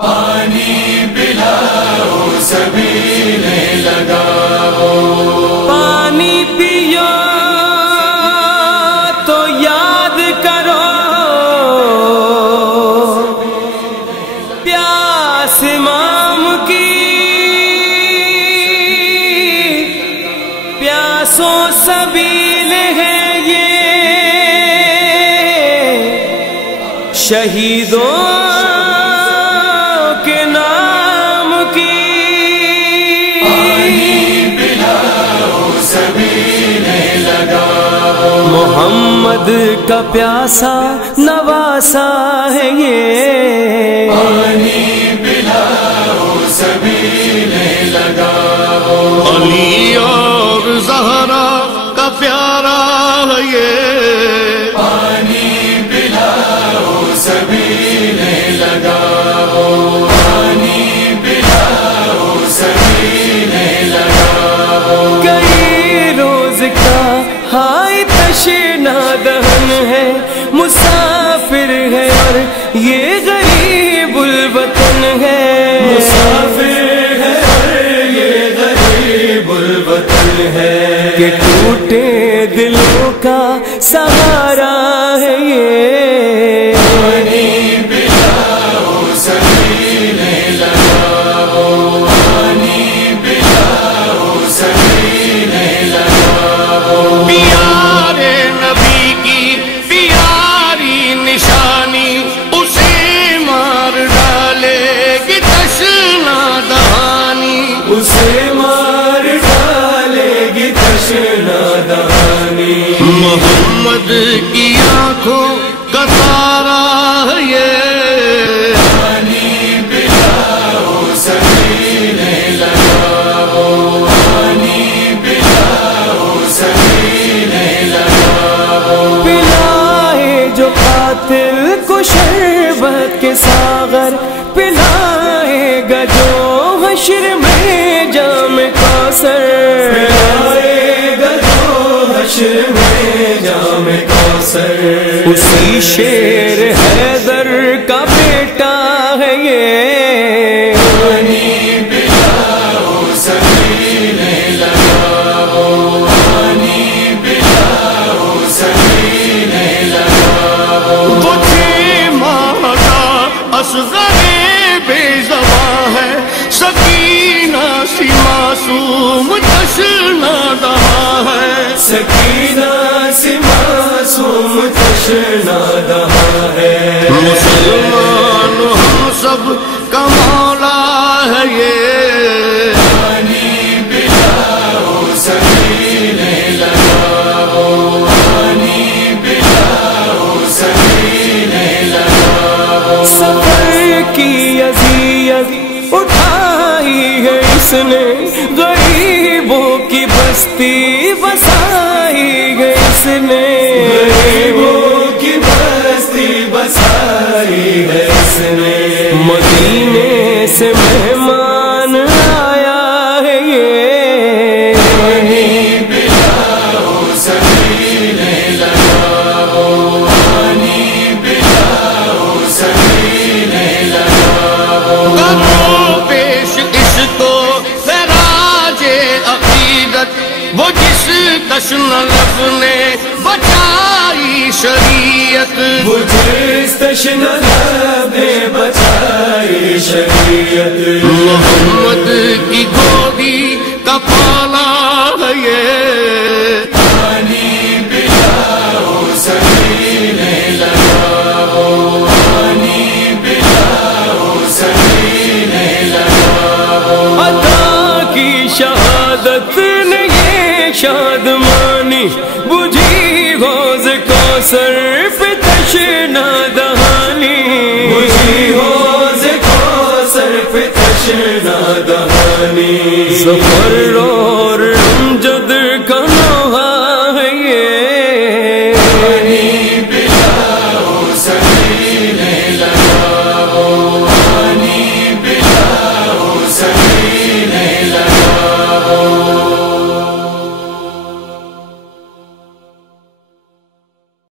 پانی پلاؤ سبیل لگاؤ، پانی پیو تو یاد کرو، پیاس امام کی پیاسوں سبیل ہے یہ، شہیدوں کے نام کی۔ پانی پلاؤ سبیل لگاؤ، محمد کا پیاسا نواسا ہے یہ، پانی پلاؤ سبیل لگاؤ، علی اور زہرا کا پیارا ہے یہ، پانی پلاؤ سبیل لگاؤ، پانی پلاؤ سبیل لگاؤ۔ کئی روز کا ہائے تشنا دہن ہے، مسافر ہے اور یہ غریب الوطن ہے، مسافر ہے اور یہ غریب الوطن ہے، کہ ٹوٹے دلوں کا سہارا ہے یہ، پانی پلاؤ سبیل لگاؤ، پانی پلاؤ سبیل لگاؤ۔ پیارے نبی کی پیاری نشانی، اسے مار ڈالے گی تشنا دہانی، اسے مار ڈالے گی تشنا دہانی، محمد کی آنکھوں کا تارا ہے یہ، پانی پلاؤ سبیل لگاؤ، پانی پلاؤ سبیل لگاؤ۔ پلائے جو قاتل کو شربت کے ساغر، پلائے گا جو حشر میں جام کوثر، پلائے گا جو حشر میں جام کوثر، اسی شیر حیدر کا بیٹا ہے یہ، پانی پلاؤ سبیل لگاؤ، پانی پلاؤ سبیل لگاؤ۔ وہ 6 ماہ کا اصغر بے زباں ہے، سکینہ سی معصوم تشنا دہا ہے، سکینہ سے معصوم تشنا دہا ہے، مسلمان ہم سب کا مولا ہے یہ، پانی پلاؤ سبیل لگاؤ، پانی پلاؤ سبیل لگاؤ۔ سفر کی اذیت اٹھائی ہے اس نے، غریبوں کی بستی بسائی ہے اس نے، غریبوں کی بستی بسائی ہے اس نے، مدینے سے مہمان آیا ہے یہ، پانی پلاؤ سبیل لگاؤ، پانی پلاؤ سبیل لگاؤ۔ کرو پیش اس کو خراج عقیدت، وہ جس تشنہ لب نے بچائی شریعت، وہ جس تشنہ لب نے بچائی شریعت، محمد کی گودی کا پالا ہے یہ، پانی پلاؤ سبیل لگاؤ، پانی پلاؤ سبیل لگاؤ۔ عطا کی شہادت نے یہ شادمانی، بجھی حوض کوثر پہ تشنا دہانی، بجھی حوض کوثر پہ تشنا دہانی، ظفر رو